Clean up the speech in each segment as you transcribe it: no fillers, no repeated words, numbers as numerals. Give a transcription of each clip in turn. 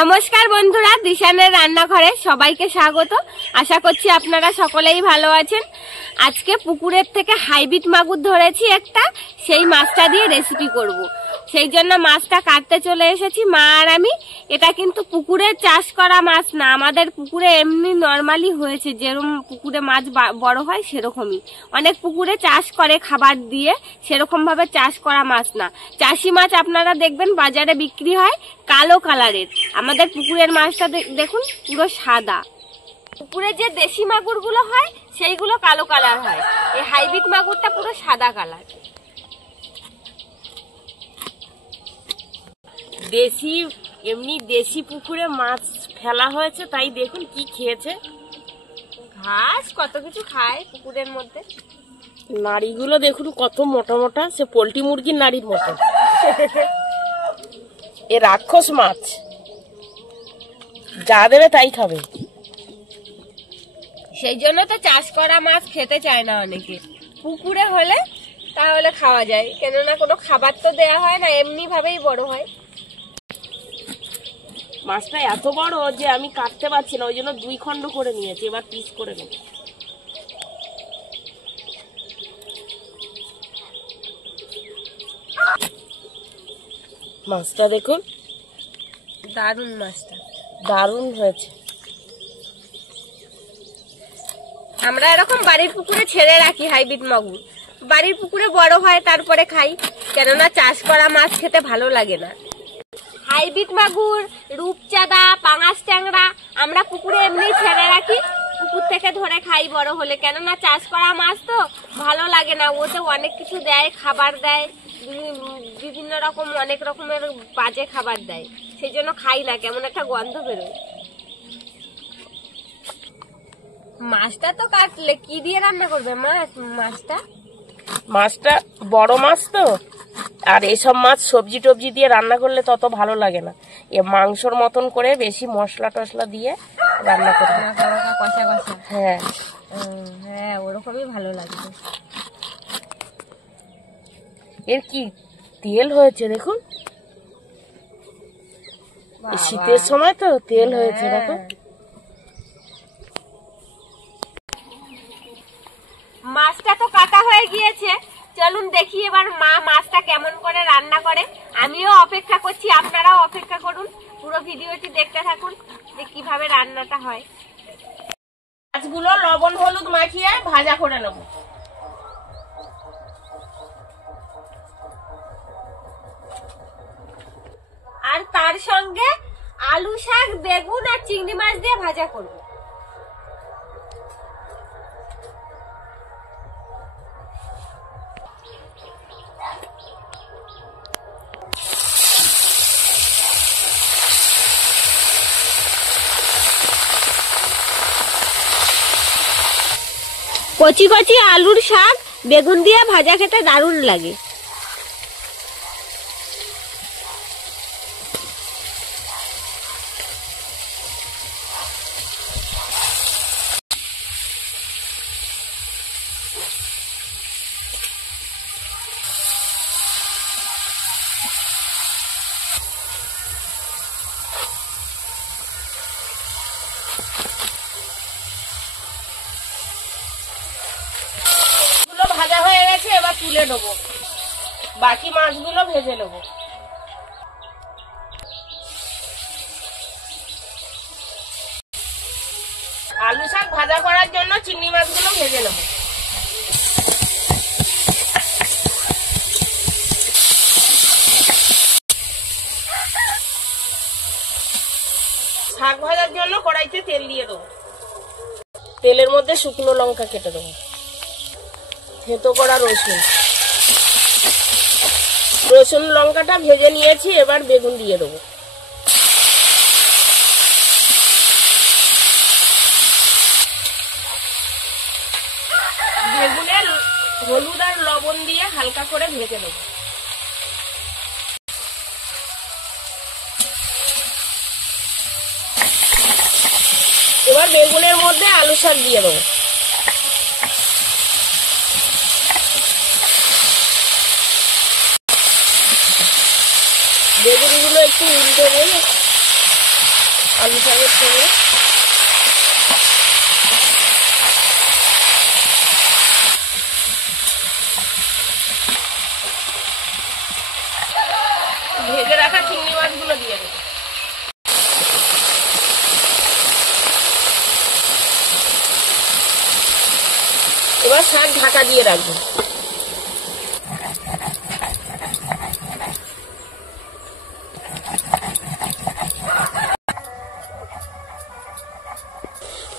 নমস্কার বন্ধুরা, দিশানের রান্নাঘরে সবাইকে স্বাগত। আশা করছি আপনারা সকলেই ভালো আছেন। আজকে পুকুরের থেকে হাইব্রিড মাগুর ধরেছি একটা, সেই মাছটা দিয়ে রেসিপি করব। সেই জন্য মাছটা কাটতে চলে এসেছি মা আর আমি। এটা কিন্তু পুকুরে চাষ করা মাছ না, আমাদের পুকুরে এমনি নর্মালি হয়েছে, যেরকম পুকুরে মাছ বড় হয় সেরকমই। অনেক পুকুরে চাষ করে খাবার দিয়ে, সেরকম ভাবে চাষ করা মাছ না। চাষি মাছ আপনারা দেখবেন বাজারে বিক্রি হয় কালো কালারের, আমাদের পুকুরের মাছটা দেখুন পুরো সাদা। পুকুরে যে দেশি মাগুরগুলো হয় সেইগুলো কালো কালার হয়, এই হাইব্রিড মাগুরটা পুরো সাদা কালার। দেশি পুকুরে মাছ ফেলা হয়েছে, তাই দেখুন কি খেয়েছে। ঘাস কত কিছু খায় পুকুরের মধ্যে। নাড়িগুলো দেখুন কত মোটা মোটা, সে পোল্ট্রি মুরগির নাড়ির মতো। এ রাক্ষস মাছ, যা দেবে তাই খাবে। সেই জন্য তো চাষ করা মাছ খেতে চায় না অনেকে। পুকুরে হলে তাহলে খাওয়া যায়, কেননা কোনো খাবার তো দেয়া হয় না, এমনি ভাবেই বড় হয়। মাছটা এত বড় যে আমি কাটতে পারছি না, ওই জন্য 2 খণ্ড করে নিয়েছি, এবার পিস করে নেব। মাছটা দেখুন, দারুণ মাছটা, দারুণ হয়েছে। আমরা এরকম বাড়ির পুকুরে ছেড়ে রাখি হাইব্রিড মাগুর, বাড়ির পুকুরে বড় হয় তারপরে খাই, কেননা চাষ করা মাছ খেতে ভালো লাগে না। হাইব্রিড মাগুর, রূপচাঁদা, পাঙাশ ট্যাংরা আমরা পুকুরে এমনি ছেড়ে রাখি, পুকুর থেকে ধরে খাই বড় হলে, কেননা চাষ করা মাছ তো ভালো লাগে না। ওতে অনেক কিছু দেয়, খাবার দেয়, বিভিন্ন রকম অনেক রকমের বাজে খাবার দেয়, সেই জন্য খাই না, কেমন একটা গন্ধ বেরোয়। মাছটা তো কাটলে কি দিয়ে রান্না করবে মাছটা বড় মাছ তো, আর এসব মাছ সবজি টবজি দিয়ে রান্না করলে তত ভালো লাগে না। এ মাংসর মতন করে বেশি মশলা টশলা দিয়ে রান্না করবে। কষা কষা, হ্যাঁ হ্যাঁ, ওরকমই ভালো লাগবে। এর কি তেল হয়েছে দেখুন, শীতের সময় তো তেল হয়েছে দেখো। মাছটা তো কাটা হয়ে গিয়েছে, চলুন দেখি এবার মা মাছটা কেমন করে রান্না করে। আমিও অপেক্ষা করছি, আপনারাও অপেক্ষা করুন, পুরো ভিডিওটি দেখতে থাকুন যে কিভাবে রান্নাটা হয়। মাছগুলো লবণ হলুদ মাখিয়ে ভাজা করে নেব। আর তার সঙ্গে আলু শাক, বেগুন আর চিংড়ি মাছ দিয়ে ভাজা করব। কচি কচি আলুর শাক বেগুন দিয়ে ভাজা খেতে দারুণ লাগে। ভাজা হয়ে গেছে, এবার তুলে নেবো, বাকি মাছগুলো ভেজে নেবো। আলু শাক ভাজা করার জন্য চিংড়ি মাছগুলো ভেজে নেবো। শাক ভাজার জন্য কড়াইতে তেল দিয়ে দেবো, তেলের মধ্যে শুকনো লঙ্কা কেটে দেবো, থেতো করা রসুন লঙ্কাটা ভেজে নিয়েছি, এবার বেগুন দিয়ে দেবো। বেগুনের হলুদ আর লবণ দিয়ে হালকা করে ভেজে নেব। এবার বেগুনের মধ্যে আলু শাক দিয়ে দেবো। বেগুনগুলো একটু উল্টে দেবো। আলু শাকের সঙ্গে ভেজে রাখা চিংড়ি মাছগুলো দিয়ে দেবো। এবার শাক ঢাকা দিয়ে রাখবো।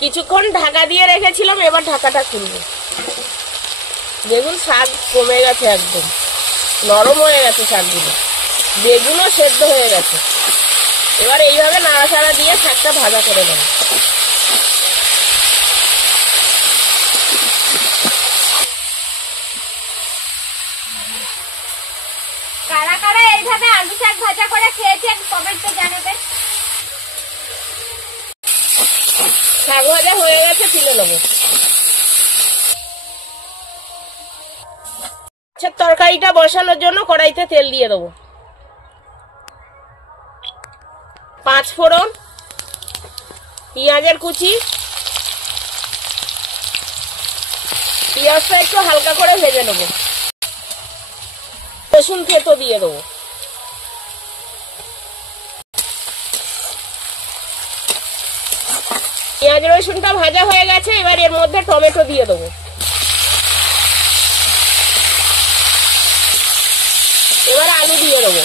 কিছুক্ষণ ঢাকা দিয়ে রেখেছিলাম, এবার ঢাকাটা খুলবো। দেখুন শাক কমে গেছে, একদম নরম হয়ে গেছে শাকগুলো, বেগুনও সেদ্ধ হয়ে গেছে। এবার এইভাবে নাড়াচাড়া দিয়ে শাকটা ভাজা করে দেব। কারা কারা এইভাবে আলু শাক ভাজা করে খেয়েছেন কমেন্টে জানাবেন। শাক ভাজা হয়ে গেছে, তুলে নেবো। তরকারিটা বসানোর জন্য কড়াইতে তেল দিয়ে দেবো। 5 ফোড়ন, পেঁয়াজের কুচি, পেঁয়াজটা একটু হালকা করে ভেজে নেবো। রসুন থেতো দিয়ে দেবো। পেঁয়াজ রসুনটা ভাজা হয়ে গেছে, এবার এর মধ্যে টমেটো দিয়ে দেবো। এবার আলু দিয়ে দেবো।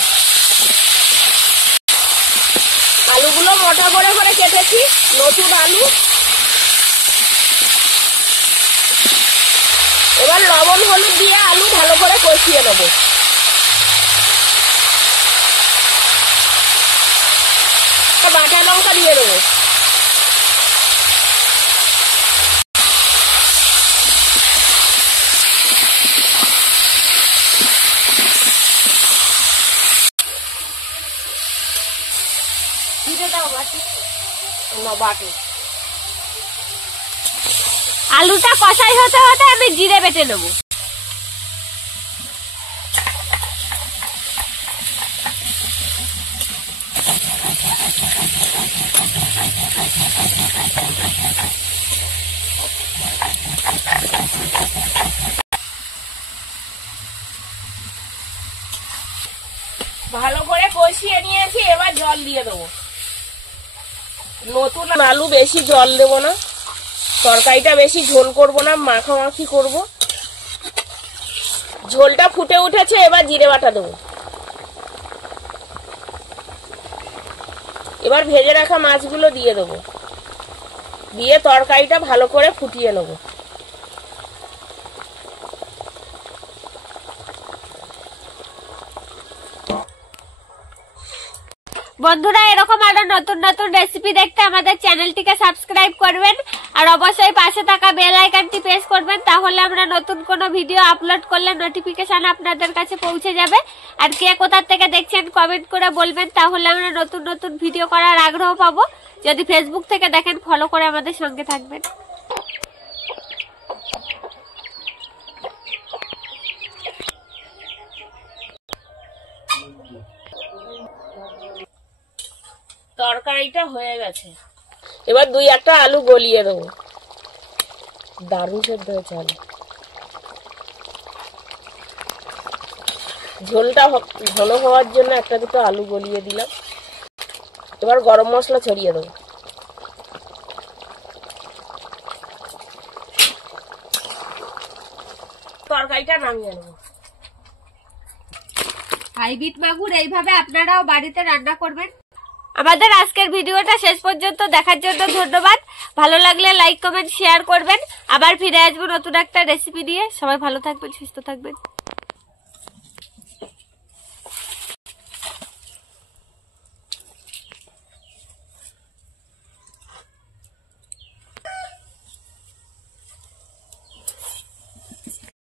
আলুগুলো মোটা করে করে কেটেছি, নতুন আলু। এবার লবণ হলুদ দিয়ে আলু ভালো করে কষিয়ে নেবো। বাটা লঙ্কা দিয়ে দেবো। আলুটা কষাই হতে হতে আমি জিরে বেটে নেবো। ভালো করে কষিয়ে নিয়েছি, এবার জল দিয়ে দেবো। নতুন আলু, বেশি জল দেবো না, তরকারিটা বেশি ঝোল করব না, মাখামাখি করব। ঝোলটা ফুটে উঠেছে, এবার জিরে বাটা দেবো। এবার ভেজে রাখা মাছগুলো দিয়ে দেবো, দিয়ে তরকারিটা ভালো করে ফুটিয়ে নেবো। বন্ধুরা, এরকম আরো নতুন নতুন রেসিপি দেখতে আমাদের চ্যানেলটিকে সাবস্ক্রাইব করবেন আর অবশ্যই পাশে থাকা বেল আইকনটি প্রেস করবেন, তাহলে আমরা নতুন কোনো ভিডিও আপলোড করলে নোটিফিকেশন আপনাদের কাছে পৌঁছে যাবে। আর কে কোথা থেকে দেখছেন কমেন্ট করে বলবেন, তাহলে আমরা নতুন নতুন ভিডিও করার আগ্রহ পাবো। যদি ফেসবুক থেকে দেখেন ফলো করে আমাদের সঙ্গে থাকবেন। তরকারিটা হয়ে গেছে, এবার 2-1টা আলু গলিয়ে দেবো। দারুণ সেদ্ধ হয়েছে আলু। ঝোলটা ঘন হওয়ার জন্য 1-2 আলু গলিয়ে দিলাম। এবার গরম মশলা ছড়িয়ে দেবো। তরকারিটা নামিয়ে নেবো। হাইব্রিড মাগুর এইভাবে আপনারাও বাড়িতে রান্না করবেন। আমাদের আজকের ভিডিওটা শেষ পর্যন্ত দেখার জন্য ধন্যবাদ। ভালো লাগলে লাইক কমেন্ট শেয়ার করবেন। আবার ফিরে আসবো নতুন একটা রেসিপি দিয়ে। সবাই ভালো থাকবেন, সুস্থ থাকবেন।